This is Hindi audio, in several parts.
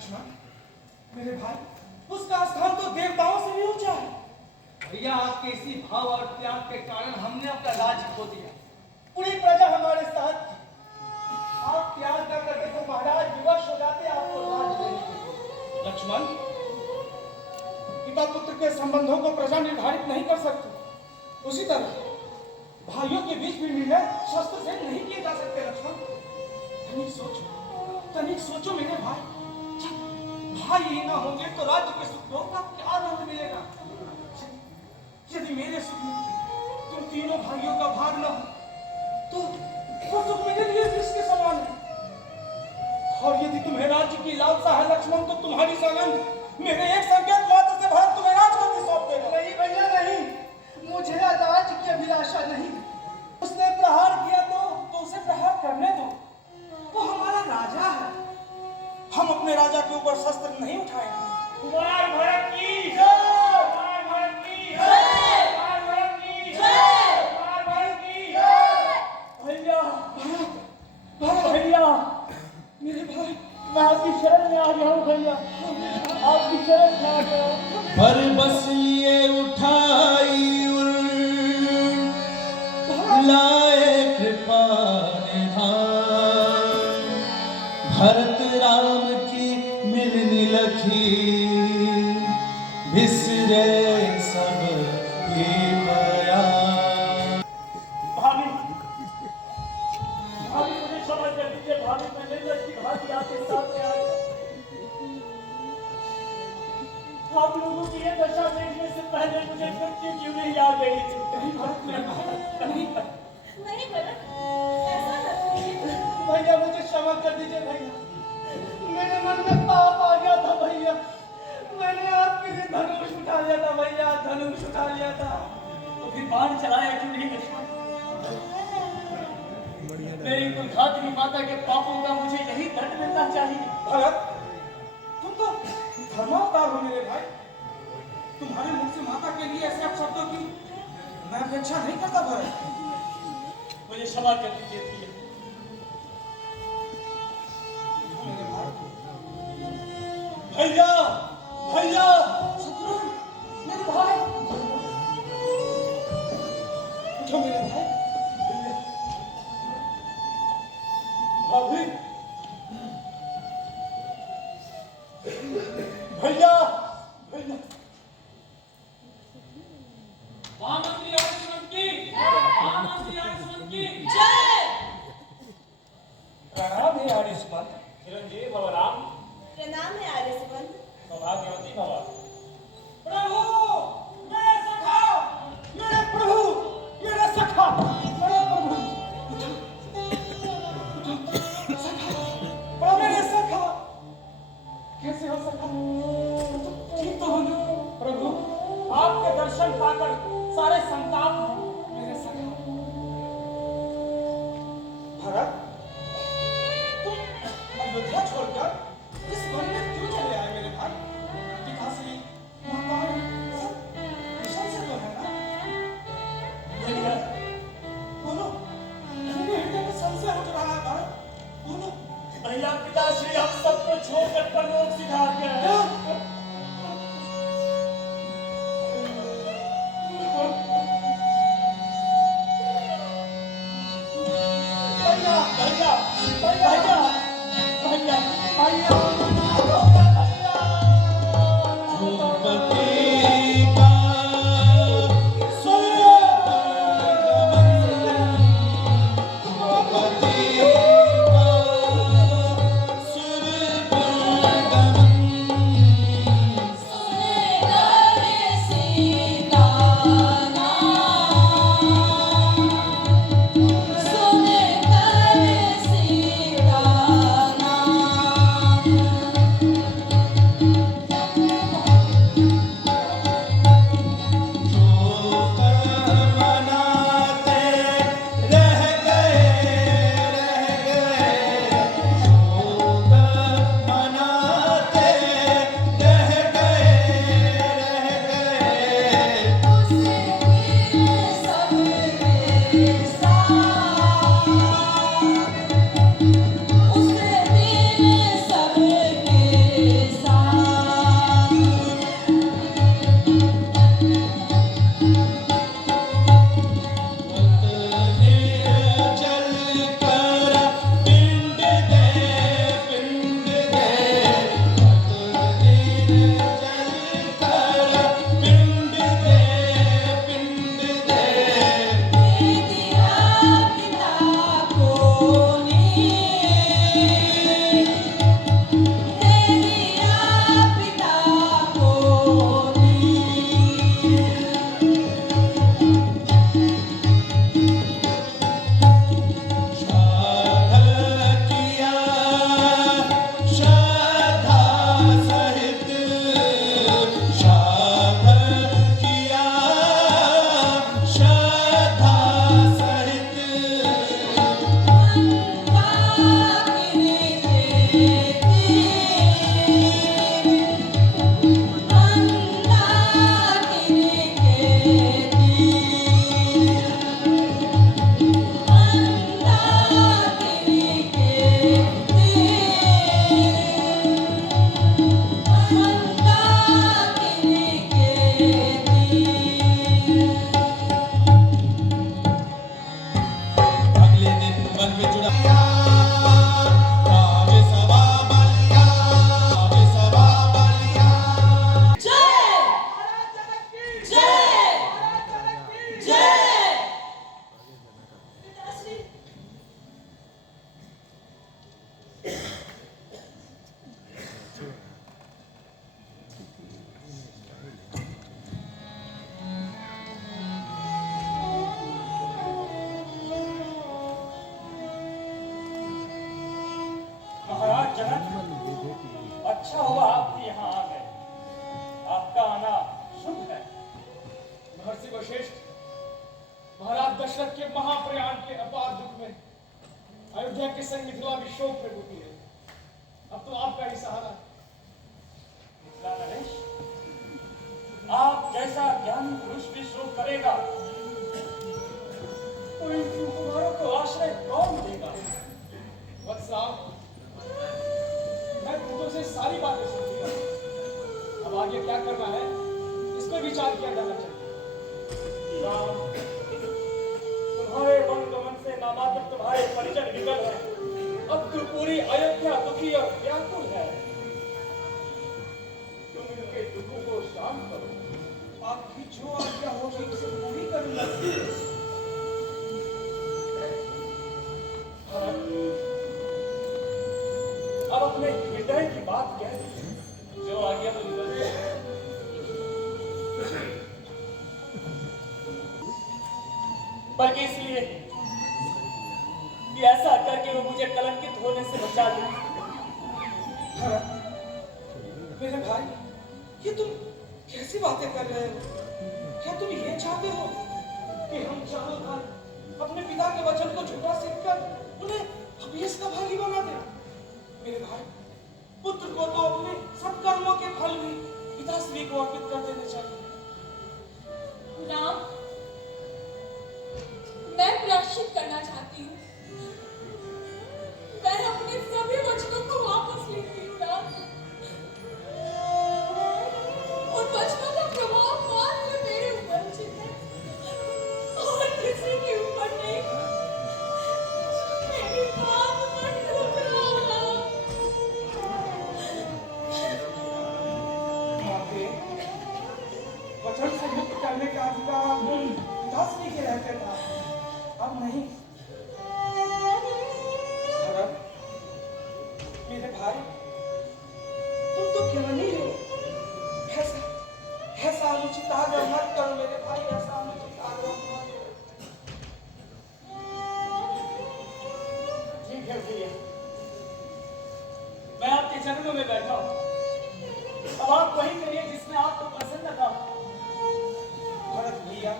लक्ष्मण, मेरे भाई, उसका स्थान तो देवताओं से भी ऊंचा है। भैया आपके इसी भाव और त्याग के कारण हमने अपना राज खो दिया। पूरी प्रजा हमारे साथ थी। आप त्याग न करते तो महाराज विवश हो जाते, आपको राज लेने के। लक्ष्मण, पिता पुत्र के संबंधों को प्रजा निर्धारित नहीं कर सकती। उसी तरह भाइयों के बीच भी निर्णय शस्त्र से नहीं किए जा सकते। लक्ष्मण, तनिक सोचो मेरे भाई। भाई ही ना होंगे तो राज्य के सुखों का क्या आनंद मिलेगा? यदि मेरे सुख में तुम तीनों भाइयों का भाग न हो तो वो सुख मेरे लिए विष के समान है। और यदि तुम्हें राज्य की लालसा है लक्ष्मण, तो तुम्हारी सौगंध मेरे एक संकेत मात्र से भरत तुम्हें राजगद्दी सौंप देगा। नहीं भैया नहीं, मुझे राज्य की अभिलाषा नहीं। उसने प्रहार किया तो उसे प्रहार करने दो। वो हमारा राजा है। हम अपने राजा के ऊपर शस्त्र नहीं उठाएंगे। कुमार भरत की जय, कुमार भरत की जय, कुमार भरत की जय, कुमार भरत की जय। भैया, भरत भैया, मेरे भाई, मैं आपकी शरण में आ गया हूँ भैया, आपकी शरण में आ गया हूँ। पर बस लिए उठाई लाए कृपा निधान, भरत राम की मिलनी लखी बिसरे सब ही बयान। भाभी, भाभी मुझे क्षमा कर दीजिए। भाभी, मैंने लड़की भाभी आपके सामने आ गया। आप लोगों की ये दशा देखने से पहले मुझे मृत्यु क्यों नहीं आ गई थी? नहीं भरत, मेरे भाई, नहीं। नहीं भरत, ऐसा मत कहिए। भैया मुझे क्षमा कर दीजिए भैया, मेरे मन में पाप आ गया था भैया। मैंने आपके लिए धनुष उठा लिया था भैया, धनुष उठा लिया था। तो फिर बाण चलाया क्यों नहीं लक्ष्मण? मेरी कुलघातनी माता के पापों का मुझे यही दंड मिलना चाहिए। भरत, तुम तो धर्मावतार हो मेरे भाई। तुम्हारे मुख से माता के लिए ऐसे अपशब्दों की मैं अपेक्षा नहीं करता। भरत, मुझे क्षमा कर दीजिए भैया। मेरे भाई, भैया, भैया, शत्रुघ्न, मेरे भाई, उठो मेरे भाई। भाभी, भैया, भैया। महामंत्री आयुष्मान की, महामंत्री आयुष्मान की जय। प्रणाम है आयुष्मान। चिरंजीवी भव राम, प्रणाम है आर्यसुवंत। सौभाग्यवती भव। प्रभु, मेरे सखा, मेरे प्रभु, मेरे सखा, मेरे प्रभु, उठो, उठो, सखा, प्रभु मेरे सखा, कैसे हो सखा? ठीक तो हो ना? प्रभु, आपके दर्शन पाकर सारे संताप मेरे सखा। भरत, तुम अयोध्या छोड़कर इस वन में क्यों चले आए मेरे भाई? पिताश्री, माताएं, सब मिशन से तो है ना? भैया, बोलो, मेरे हृदय में संशय उठ रहा है भरत, बोलो। भैया पिताश्री हम सबको छोड़कर परलोक सिधार गए। भैया, भैया, भैया, भैया, भैया, ध्रुपदी का सूर्य ध्रुपदी का सूर्य सुन कर सीता अच्छा हुआ आप भी यहाँ आ गए। आपका आना शुभ है। महर्षि वशिष्ठ, महाराज दशरथ के महाप्रयाण के अपार दुख में अयोध्या के संग मिथिला भी शोक में डूबी है। अब तो आपका ही सहारा है। मिथिला नरेश, आप जैसा ज्ञानी पुरुष भी शोक करेगा तो इन कुमारों को आश्रय कौन देगा? वत्सराव, मैं भूतों से सारी बातें सुन लिया। अब आगे क्या करना है इस पर विचार किया जाना चाहिए। राम, तुम्हारे वन गमन से नामात्र तुम्हारे परिजन विकल हैं। अब तो पूरी अयोध्या दुखी और व्याकुल है। तुम इनके दुखों को शांत करो। आपकी जो आज्ञा होगी उसे पूरी करूंगा। अब अपने हृदय की बात कह दीजिए। जो आज्ञा तो निकल गई। बल्कि इसलिए कि ऐसा करके वो मुझे कलंकित होने से बचा ले। मेरे भाई, ये तुम कैसी बातें कर रहे हो? क्या तुम ये चाहते हो कि हम चारों भाई अपने पिता के वचन को झूठा सीखकर उन्हें अभीष्ट का भागी बना दें? मेरे भाई, पुत्र को तो अपने सत्कर्मों के फल भी पिताश्री को अर्पित कर देने चाहिए। राम, मैं प्रायश्चित करना चाहती हूँ। मैं अपने सभी वचनों को वापस लेती हूँ राम। उन वचनों का प्रभाव मात्र मेरे ऊपर उचित है और किसी के ऊपर नहीं। मेरी बात मत ठुकराओ राम। माते, वचन से मुक्त करने का अधिकार आपको पिताश्री के रहते था, अब नहीं। भरत, मेरे भाई, तुम तो ज्ञानी हो। ऐसा अनुचित आग्रह मत करो मेरे भाई, ऐसा अनुचित आग्रह मत करो। ठीक है भैया, मैं आपके चरणों में बैठा हूँ। अब आप वही करिए जिसमें आपको प्रसन्नता हो। भरत भैया,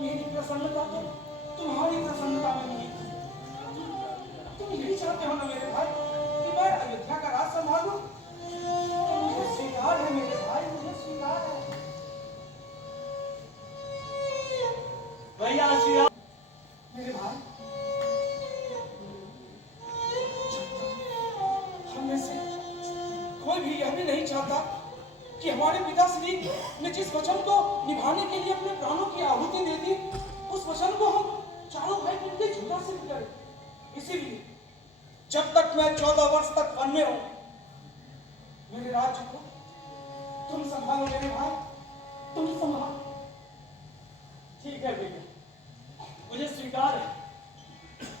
मेरी प्रसन्नता तो तुम्हारी प्रसन्नता में नहीं। तुम यही चाहते हो ना मेरे भाई कि मैं अयोध्या का राज संभालूं? तो मुझे स्वीकार है मेरे भाई, मुझे स्वीकार है। भैया श्री राम, मेरे भाई, हम में से कोई भी यह भी नहीं चाहता कि हमारे पिताश्री ने जिस वचन को निभाने के लिए अपने प्राणों की आहुति दे दी, उस वचन को हम चारों भाई मिलकर झूठा सिद्ध करें। इसीलिए जब तक मैं 14 वर्ष तक वन में हूं, मेरे राज्य को तुम संभालो मेरे भाई, तुम संभालो। ठीक है भैया, मुझे स्वीकार है,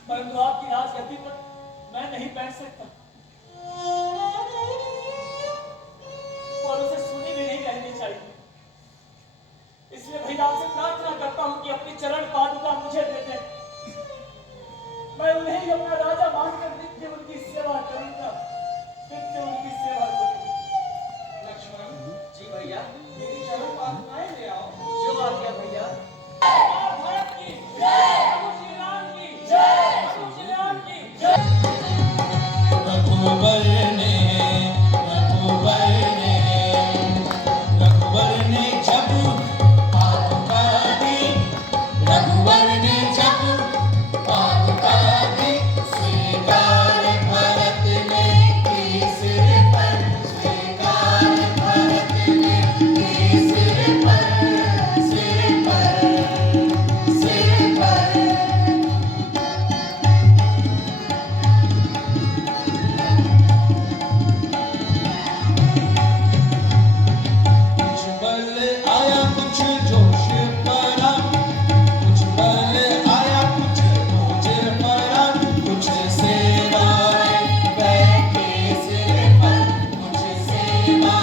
परंतु आपकी राजगद्दी पर मैं नहीं बैठ सकता और उसे सुनी भी नहीं रहनी चाहिए। इसलिए भैया आपसे प्रार्थना करता हूं कि अपनी चरण पादुका मुझे दे दें। मैं उन्हें ही अपना राजा मानकर नित्य उनकी सेवा करूंगा, नित्य उनकी सेवा करूंगा। लक्ष्मण जी भैया, मेरी चरण पादुकाएं ले आओ। जो आ गया भैया। भारत की जय, प्रभु श्री राम की जय, प्रभु श्री राम की जय। रघुबर ने जब पादुका दी, रघुवर ने जब पादुका दी, स्वीकार भरत ने की सिर पर, स्वीकार भरत ने की सिर पर, सिर पर, सिर पर। कुछ बल आया कुछ जोश परा, कुछ बल आया कुछ जोश परा, कुछ सेवाएं बैठे सिर पर, कुछ सेवा